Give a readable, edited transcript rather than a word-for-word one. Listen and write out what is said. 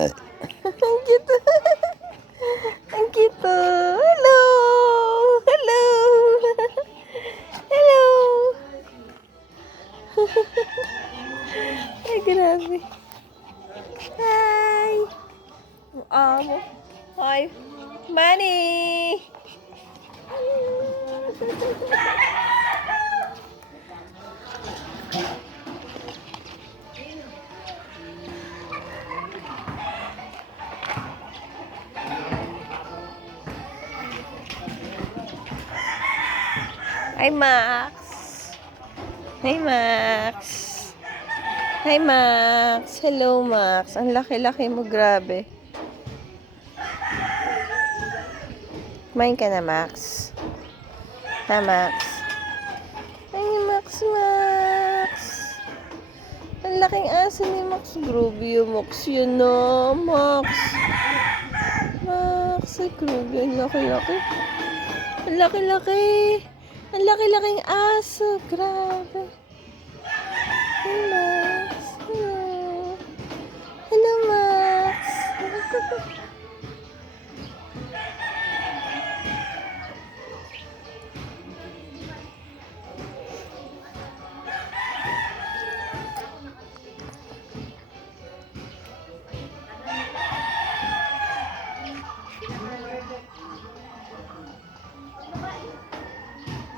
Ang cute. Ang cute. Hello. Hello. Hello. Ay, grabe. Hi. Hi. Manny. Hi, Max. Hi, Max. Hi, Max. Hello, Max. Ang laki-laki mo, grabe. Kumain ka na, Max? Ha, Max? Ay, Max, Max. Ang laking aso ni Max. Grabe yung Max yun, no? Max. Max, ay, grabe. Ang laki-laki. Ang laki-laki. Ang laki-laking aso. Grabe.